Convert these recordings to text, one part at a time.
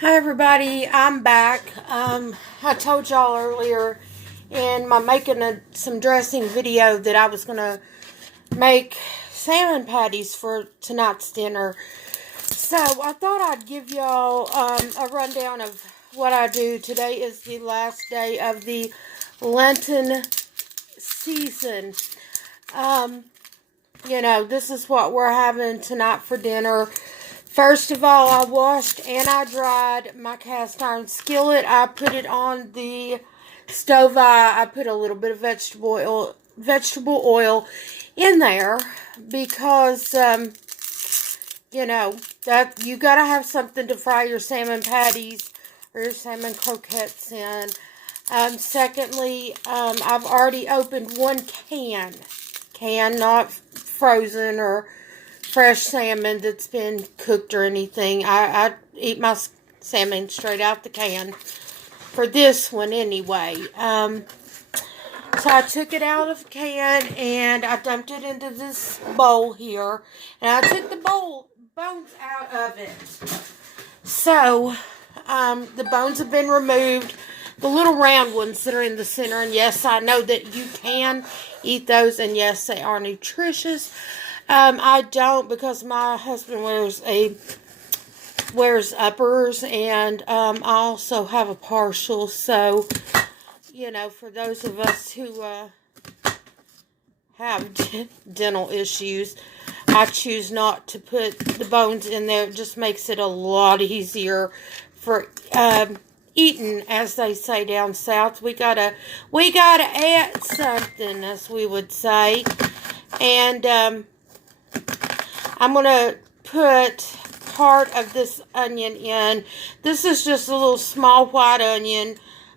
Hi everybody, I'm back. I told y'all earlier in my making some dressing video that I was going to make salmon patties for tonight's dinner. So I thought I'd give y'all a rundown of what I do. Today is the last day of the Lenten season. This is what we're having tonight for dinner. First of all, I washed and I dried my cast iron skillet. I put it on the stove. I put a little bit of vegetable oil in there because, that you got to have something to fry your salmon patties or your salmon croquettes in. Secondly, I've already opened one can, not frozen or fresh salmon that's been cooked or anything. I eat my salmon straight out the can for this one anyway. So I took it out of the can and I dumped it into this bowl here. And I took the bones out of it. So the bones have been removed. The little round ones that are in the center. And yes, I know that you can eat those. And yes, they are nutritious. I don't, because my husband wears uppers, and I also have a partial. So, for those of us who have dental issues, I choose not to put the bones in there. It just makes it a lot easier for eating, as they say down south. We gotta add something, as we would say, and I'm going to put part of this onion in. This is just a little small white onion.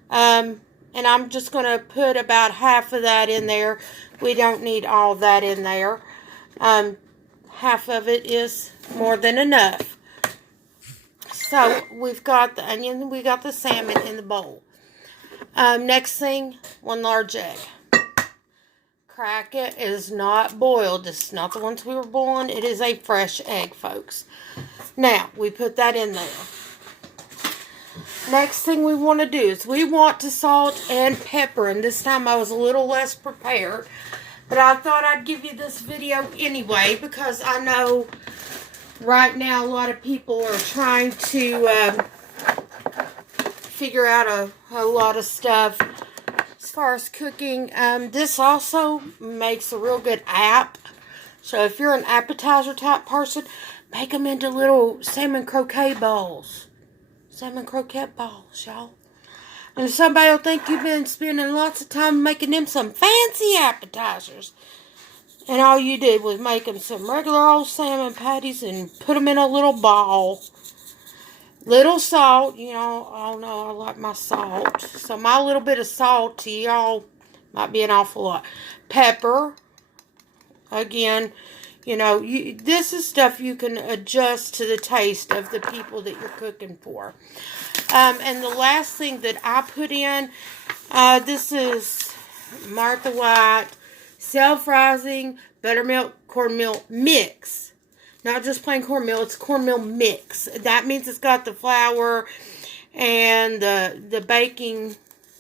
And I'm just going to put about half of that in there. We don't need all that in there. Half of it is more than enough. So we've got the onion, we got the salmon in the bowl. Next thing, 1 large egg. Crack it. It is not boiled. This is not the ones we were boiling. It is a fresh egg, folks. Now, we put that in there. Next thing we want to do is we want to salt and pepper. And this time I was a little less prepared. But I thought I'd give you this video anyway, because I know right now a lot of people are trying to figure out a lot of stuff as far as cooking. This also makes a real good app. So if you're an appetizer type person, make them into little salmon croquet balls. Salmon croquette balls, y'all. And somebody will think you've been spending lots of time making them some fancy appetizers. And all you did was make them some regular old salmon patties and put them in a little ball. Little salt, oh no, I like my salt. So my little bit of salt to y'all might be an awful lot. Pepper, again, this is stuff you can adjust to the taste of the people that you're cooking for. And the last thing that I put in, this is Martha White self-rising buttermilk cornmeal mix. Not just plain cornmeal, it's cornmeal mix. That means it's got the flour and the baking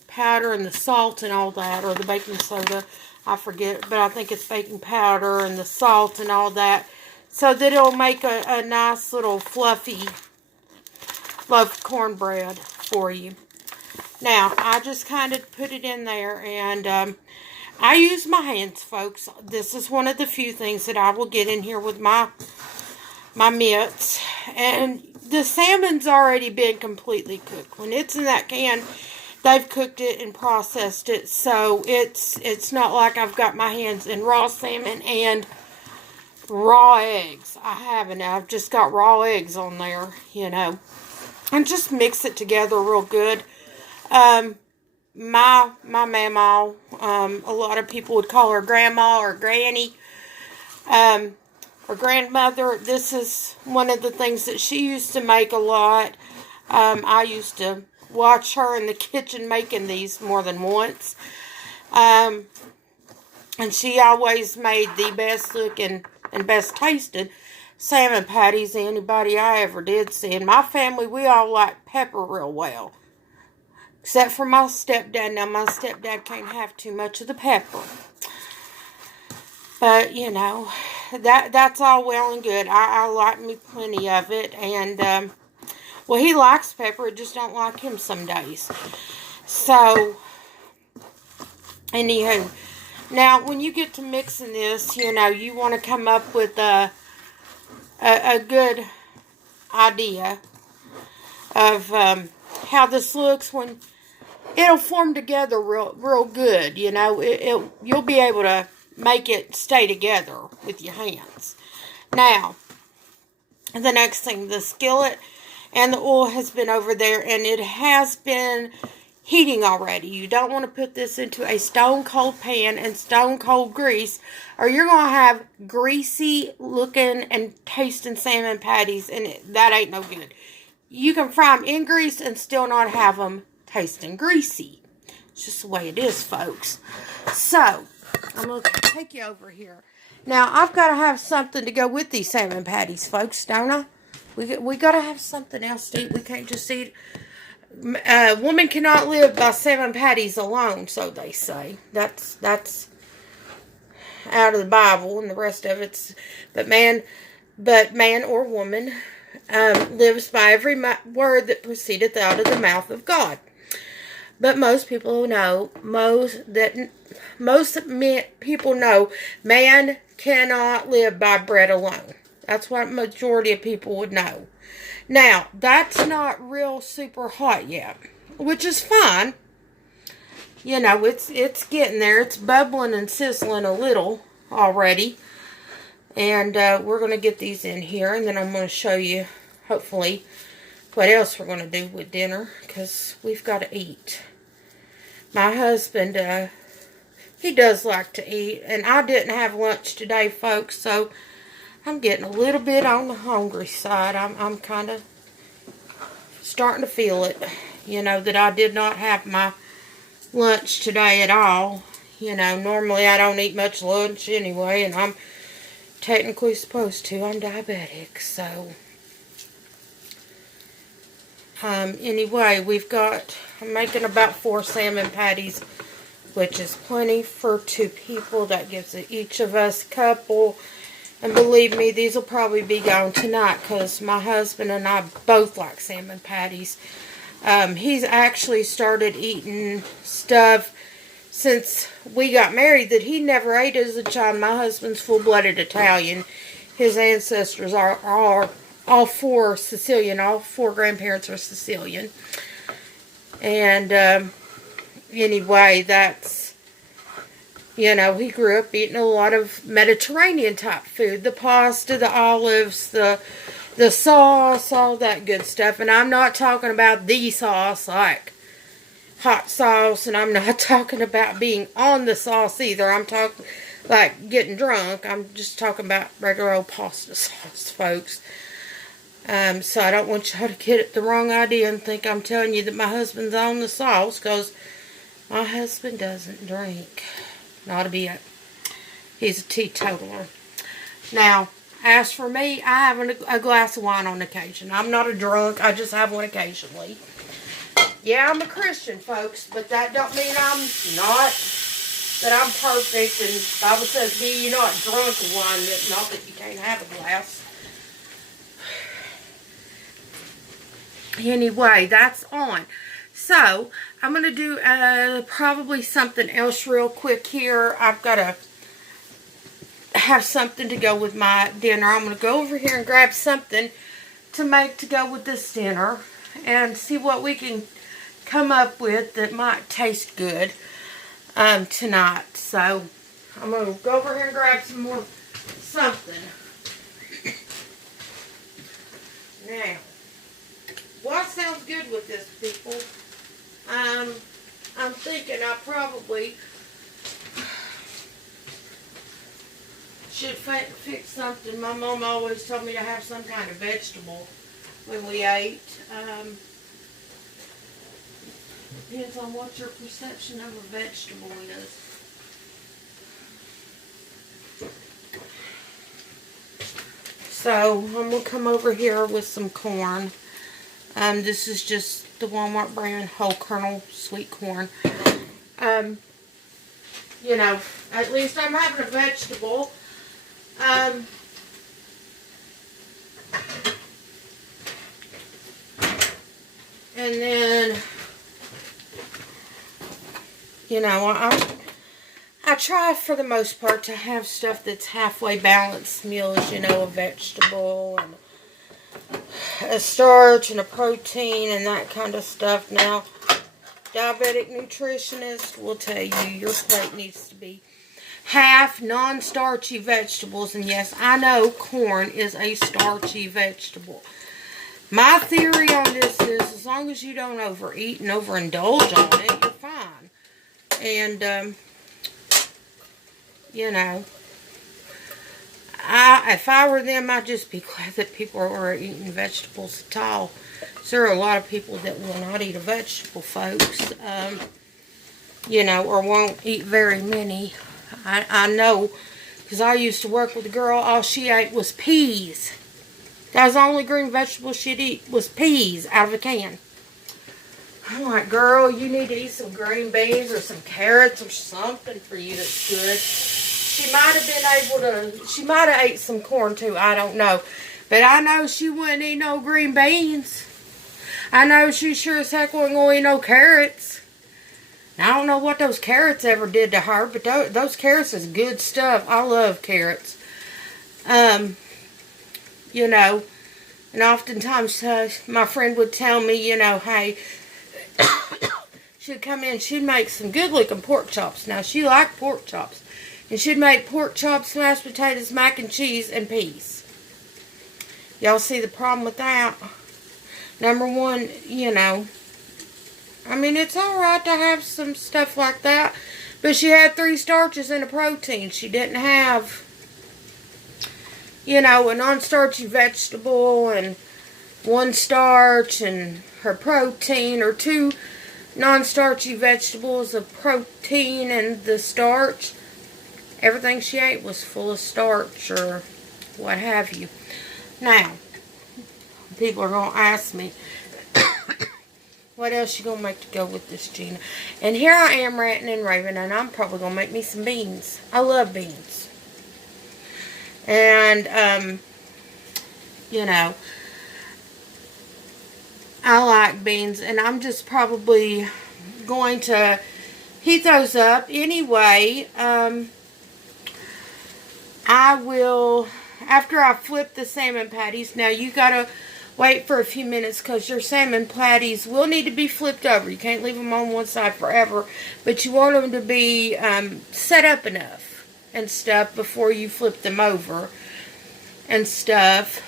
powder and the salt and all that, or the baking soda. I forget, but I think it's baking powder and the salt and all that, so that it'll make a nice little fluffy loaf of cornbread for you. Now, I just kind of put it in there, and I use my hands, folks. This is one of the few things that I will get in here with my mitts. And the salmon's already been completely cooked. When it's in that can, they've cooked it and processed it. So it's not like I've got my hands in raw salmon and raw eggs. I haven't. I've just got raw eggs on there, And just mix it together real good. My mama, a lot of people would call her grandma or granny, or grandmother. This is one of the things that she used to make a lot. I used to watch her in the kitchen making these more than once. And she always made the best looking and best tasted salmon patties anybody I ever did see. In my family, we all like pepper real well. Except for my stepdad. Now, my stepdad can't have too much of the pepper. But, you know, that's all well and good. I like me plenty of it. And, well, he likes pepper. It just don't like him some days. So, anywho, now, when you get to mixing this, you know, you want to come up with a good idea of how this looks when it'll form together real good. You know, you'll be able to make it stay together with your hands. Now, the next thing, the skillet and the oil has been over there, and it has been heating already. You don't want to put this into a stone cold pan and stone cold grease, or you're going to have greasy looking and tasting salmon patties, and that ain't no good. You can fry them in grease and still not have them tasting greasy. It's just the way it is, folks. So, I'm going to take you over here. Now, I've got to have something to go with these salmon patties, folks, don't I? We got to have something else to eat. We can't just eat. A woman cannot live by salmon patties alone, so they say. That's out of the Bible, and the rest of it's. But man or woman lives by every word that proceedeth out of the mouth of God. But most people know, people know, man cannot live by bread alone. That's what majority of people would know. Now, that's not real super hot yet, which is fine. You know, it's getting there. It's bubbling and sizzling a little already. And we're going to get these in here, and then I'm going to show you, hopefully, what else we're going to do with dinner, because we've got to eat. My husband, he does like to eat, and I didn't have lunch today, folks, so I'm getting a little bit on the hungry side. I'm kind of starting to feel it, you know, that I did not have my lunch today at all. You know, normally I don't eat much lunch anyway, and I'm technically supposed to. I'm diabetic, so anyway, I'm making about 4 salmon patties, which is plenty for 2 people. That gives each of us a couple. And believe me, these will probably be gone tonight, because my husband and I both like salmon patties. He's actually started eating stuff since we got married that he never ate as a child. My husband's full-blooded Italian. His ancestors are all 4 Sicilian. All 4 grandparents are Sicilian. And anyway, that's, you know, he grew up eating a lot of Mediterranean type food. The pasta, the olives, the sauce, all that good stuff. And I'm not talking about the sauce like hot sauce, and I'm not talking about being on the sauce either. I'm talking like getting drunk. I'm just talking about regular old pasta sauce, folks. So I don't want y'all to get the wrong idea and think I'm telling you that my husband's on the sauce, because my husband doesn't drink. Not a bit. He's a teetotaler. Now, as for me, I have a glass of wine on occasion. I'm not a drunk. I just have one occasionally. Yeah, I'm a Christian, folks, but that don't mean I'm perfect. And the Bible says, be ye not drunk of wine, not that you can't have a glass. Anyway, that's on. So, I'm going to do probably something else real quick here. I've got to have something to go with my dinner. I'm going to go over here and grab something to make to go with this dinner and see what we can come up with that might taste good tonight. So, I'm going to go over here and grab some more something. Now, what sounds good with this, people? I'm thinking I probably should fix something. My mom always told me to have some kind of vegetable when we ate. Depends on what your perception of a vegetable is. So I'm going to come over here with some corn. This is just the Walmart brand whole kernel sweet corn. You know, at least I'm having a vegetable. And then, you know, I try for the most part to have stuff that's halfway balanced meals, you know, a vegetable and a starch and a protein and that kind of stuff. Now, diabetic nutritionist will tell you your plate needs to be half non-starchy vegetables. And yes, I know corn is a starchy vegetable. My theory on this is as long as you don't overeat and overindulge on it, you're fine. And, you know, if I were them, I'd just be glad that people are eating vegetables at all. So there are a lot of people that will not eat a vegetable, folks. You know, or won't eat very many. I know, because I used to work with a girl, all she ate was peas. That was the only green vegetable she'd eat, was peas out of a can. I'm like, girl, you need to eat some green beans or some carrots or something for you that's good. She might have been able to, she might have ate some corn too, I don't know. But I know she wouldn't eat no green beans. I know she sure as heck wasn't going to eat no carrots. Now, I don't know what those carrots ever did to her, but those carrots is good stuff. I love carrots. You know, and oftentimes my friend would tell me, you know, hey, she'd come in, she'd make some good looking pork chops. Now, she liked pork chops. And she'd make pork chops, mashed potatoes, mac and cheese, and peas. Y'all see the problem with that? Number one, you know, I mean, it's alright to have some stuff like that. But she had 3 starches and a protein. She didn't have, you know, a non-starchy vegetable and 1 starch and her protein, or 2 non-starchy vegetables, a protein and the starch. Everything she ate was full of starch or what have you. Now, people are going to ask me, what else you going to make to go with this, Gina? And here I am ranting and raving, and I'm probably going to make me some beans. I love beans. And, you know, I like beans, and I'm just probably going to heat those up anyway. I will, after I flip the salmon patties, now you gotta wait for a few minutes because your salmon patties will need to be flipped over. You can't leave them on one side forever, but you want them to be set up enough and stuff before you flip them over and stuff.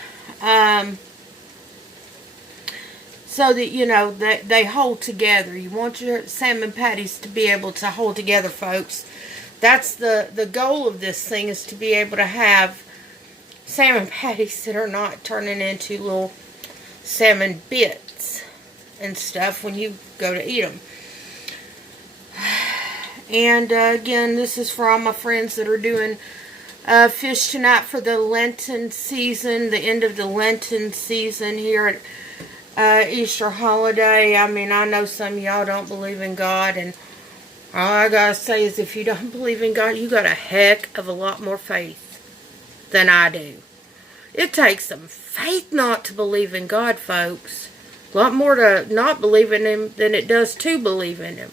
So that, you know, they hold together. You want your salmon patties to be able to hold together, folks. That's the goal of this thing, is to be able to have salmon patties that are not turning into little salmon bits and stuff when you go to eat them. And again, this is for all my friends that are doing fish tonight for the Lenten season, the end of the Lenten season here at Easter holiday. I mean, I know some of y'all don't believe in God, and all I gotta say is if you don't believe in God, you got a heck of a lot more faith than I do. It takes some faith not to believe in God, folks. A lot more to not believe in Him than it does to believe in Him.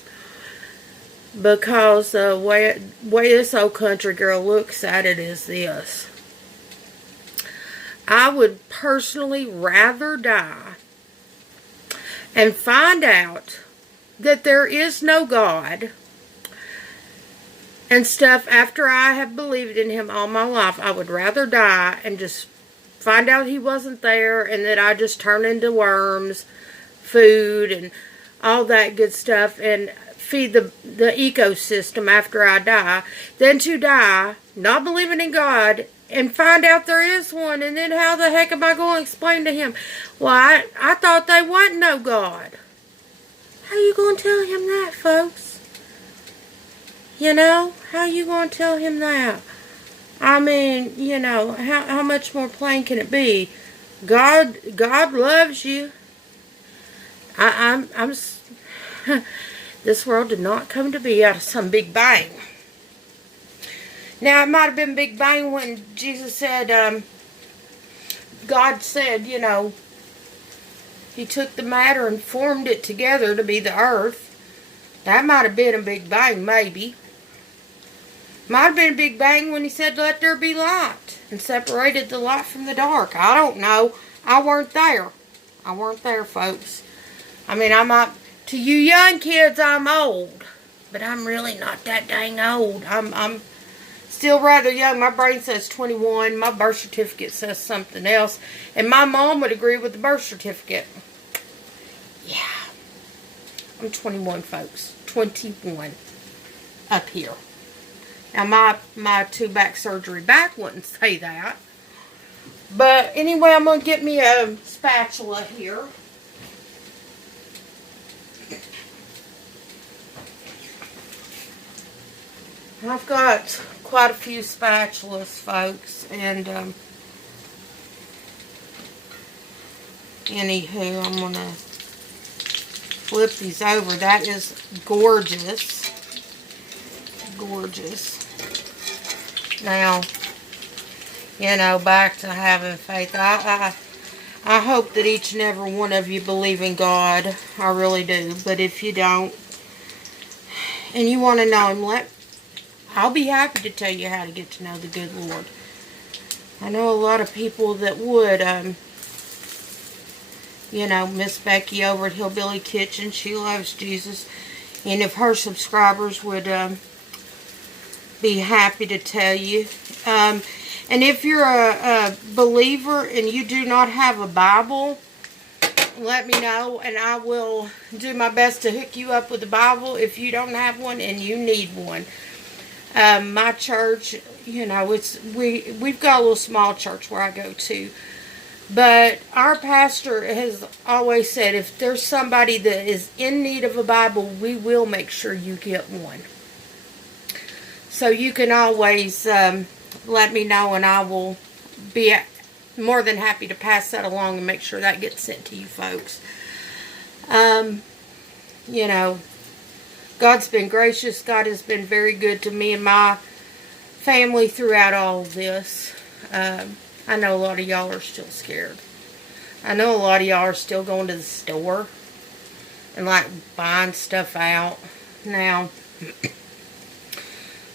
Because the way this old country girl looks at it is this. I would personally rather die and find out that there is no God and stuff after I have believed in Him all my life. I would rather die and just find out He wasn't there and that I just turn into worms, food, and all that good stuff, and feed the ecosystem after I die, than to die not believing in God and find out there is one, and then how the heck am I going to explain to Him, well, I thought they wasn't no God. How you going to tell Him that, folks? You know, how you going to tell Him that? I mean, you know, how much more plain can it be? God loves you. I'm this world did not come to be out of some big bang. Now, it might have been big bang when Jesus said, God said, you know, he took the matter and formed it together to be the earth. That might have been a big bang, maybe. Might have been a big bang when he said, let there be light, and separated the light from the dark. I don't know. I weren't there. I weren't there, folks. I mean, to you young kids, I'm old. But I'm really not that dang old. I'm still rather young. My brain says 21. My birth certificate says something else. And my mom would agree with the birth certificate. Yeah. I'm 21, folks. 21. Up here. Now, my 2 back surgery back wouldn't say that. But anyway, I'm going to get me a spatula here. I've got quite a few spatulas, folks, and anywho, I'm going to flip these over. That is gorgeous. Gorgeous. Now, you know, back to having faith. I hope that each and every one of you believe in God. I really do. But if you don't, and you want to know Him, I'll be happy to tell you how to get to know the good Lord. I know a lot of people that would, you know, Miss Becky over at Hillbilly Kitchen, she loves Jesus. And if her subscribers would be happy to tell you. And if you're a believer and you do not have a Bible, let me know and I will do my best to hook you up with a Bible if you don't have one and you need one. My church, you know, we've got a little small church where I go to. But our pastor has always said if there's somebody that is in need of a Bible, we will make sure you get one. So you can always let me know and I will be more than happy to pass that along and make sure that gets sent to you folks. You know, God's been gracious. God has been very good to me and my family throughout all of this. I know a lot of y'all are still scared. I know a lot of y'all are still going to the store and like buying stuff out. Now,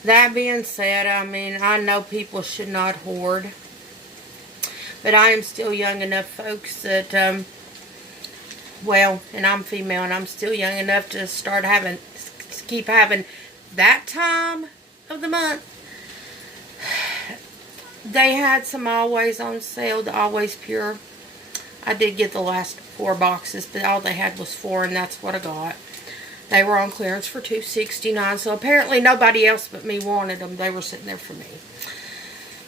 that being said, I mean, I know people should not hoard. But I am still young enough, folks, that, well, and I'm female and I'm still young enough to keep having that time of the month. They had some Always on sale, the Always Pure. I did get the last 4 boxes, but all they had was 4, and that's what I got. They were on clearance for $2.69, so apparently nobody else but me wanted them. They were sitting there for me.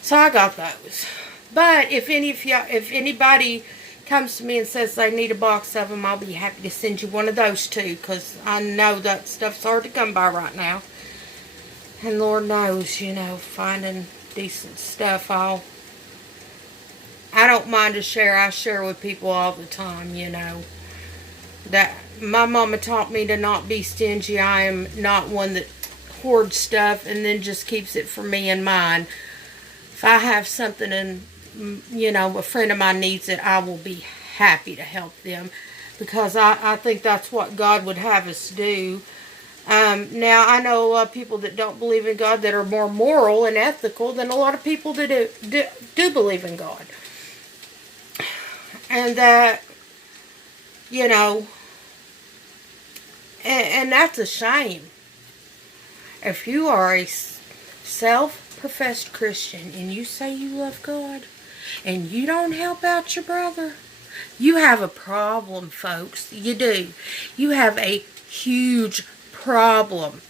So I got those. But if anybody comes to me and says they need a box of them, I'll be happy to send you one of those too, because I know that stuff's hard to come by right now. And Lord knows, you know, finding decent stuff, I don't mind to share. I share with people all the time, you know. That my mama taught me to not be stingy. I am not one that hoards stuff and then just keeps it for me and mine. If I have something and, you know, a friend of mine needs it, I will be happy to help them, because I think that's what God would have us do. Now, I know a lot of people that don't believe in God that are more moral and ethical than a lot of people that do believe in God. And that, you know, and that's a shame. If you are a self-professed Christian and you say you love God and you don't help out your brother, you have a problem, folks. You do. You have a huge problem.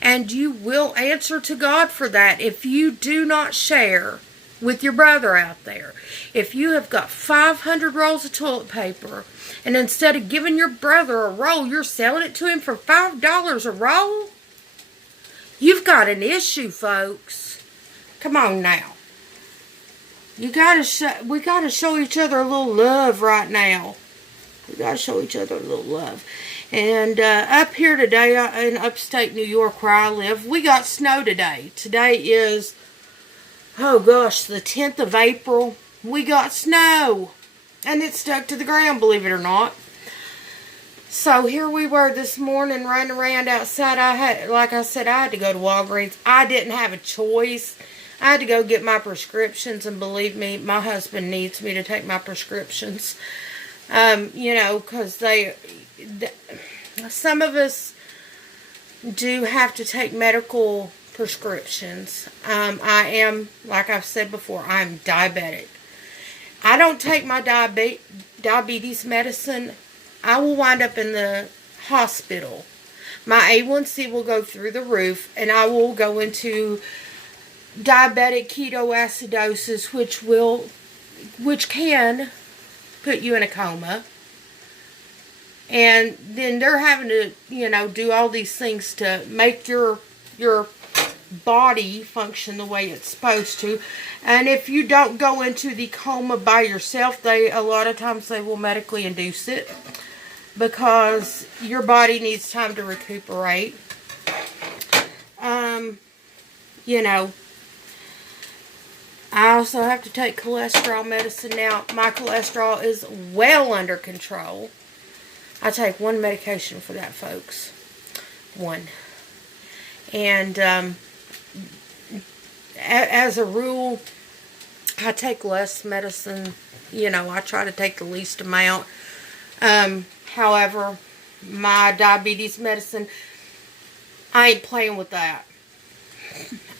And you will answer to God for that if you do not share with your brother out there. If you have got 500 rolls of toilet paper and instead of giving your brother a roll, you're selling it to him for $5 a roll, you've got an issue, folks. Come on now. we gotta show each other a little love right now. We gotta show each other a little love. And up here today in upstate New York where I live, we got snow today. Today is, oh gosh, the 10th of April. We got snow. And it stuck to the ground, believe it or not. So here we were this morning running around outside. Like I said, I had to go to Walgreens. I didn't have a choice. I had to go get my prescriptions, and believe me, my husband needs me to take my prescriptions. You know, because some of us do have to take medical prescriptions. I am, like I've said before, I'm diabetic. I don't take my diabetes medicine. I will wind up in the hospital. My A1C will go through the roof, and I will go into diabetic ketoacidosis, which can put you in a coma. And then they're having to, you know, do all these things to make your body function the way it's supposed to. And if you don't go into the coma by yourself, a lot of times they will medically induce it, because your body needs time to recuperate. You know, I also have to take cholesterol medicine now. My cholesterol is well under control. I take one medication for that, folks. One. And as a rule, I take less medicine. You know, I try to take the least amount. However, my diabetes medicine, I ain't playing with that.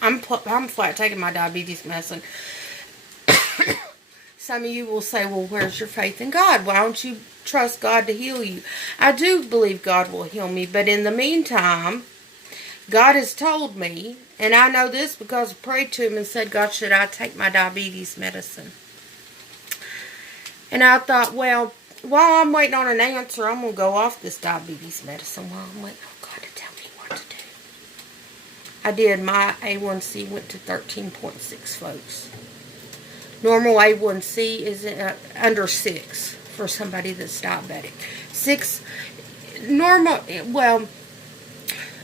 I'm flat taking my diabetes medicine. Some of you will say, well, where's your faith in God? Why don't you trust God to heal you? I do believe God will heal me, but in the meantime, God has told me, and I know this because I prayed to Him and said, God, should I take my diabetes medicine? And I thought, well, while I'm waiting on an answer, I'm going to go off this diabetes medicine while I'm waiting on God to tell me what to do. I did. My A1C went to 13.6, folks. Normal A1C is under 6 for somebody that's diabetic. 6, normal, well,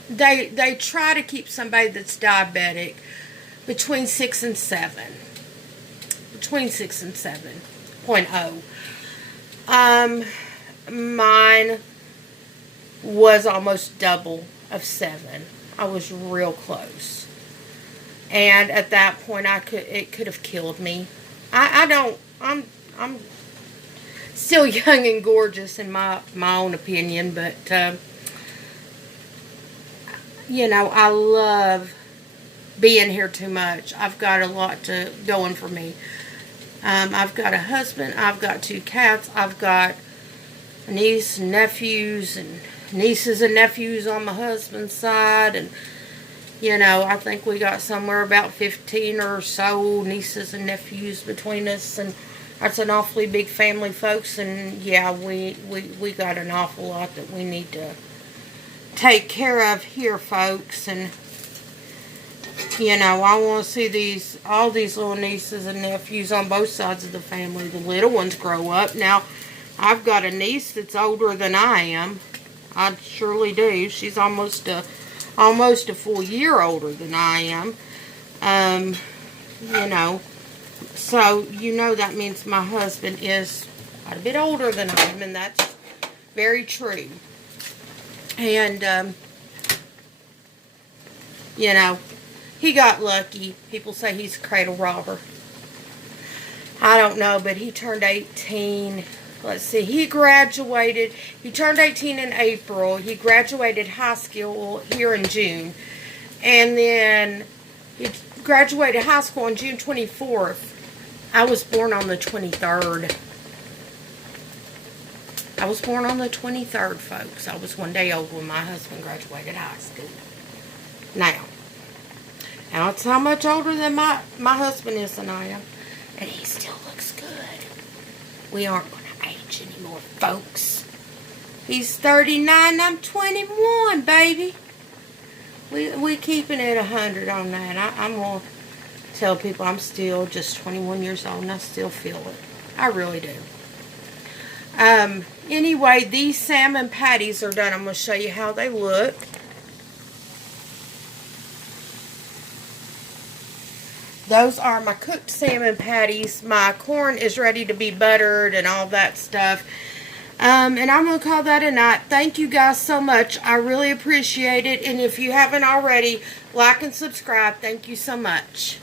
they try to keep somebody that's diabetic between 6 and 7. Between 6 and 7.0. Mine was almost double of 7. I was real close. And at that point, it could have killed me. I'm still young and gorgeous in my own opinion, but, you know, I love being here too much. I've got a lot going for me. I've got a husband, I've got 2 cats, I've got a niece and nephews, and nieces and nephews on my husband's side, and, you know, I think we got somewhere about 15 or so nieces and nephews between us, and that's an awfully big family, folks, and yeah, we got an awful lot that we need to take care of here, folks. And you know, I want to see all these little nieces and nephews on both sides of the family. The little ones grow up. Now, I've got a niece that's older than I am. I surely do. She's almost a full year older than I am. You know, so you know that means my husband is quite a bit older than I am, and that's very true. And you know, he got lucky. People say he's a cradle robber. I don't know, but he turned 18. Let's see, he graduated. He turned 18 in April. He graduated high school here in June. And then he graduated high school on June 24th. I was born on the 23rd. I was born on the 23rd, folks. I was one day old when my husband graduated high school. Now, that's how much older than my husband is than I am. And he still looks good. We aren't going to age anymore, folks. He's 39, I'm 21, baby. We keeping it 100 on that. I'm going to tell people I'm still just 21 years old and I still feel it. I really do. Anyway, these salmon patties are done. I'm going to show you how they look. Those are my cooked salmon patties. My corn is ready to be buttered and all that stuff. And I'm going to call that a night. Thank you guys so much. I really appreciate it. And if you haven't already, like and subscribe. Thank you so much.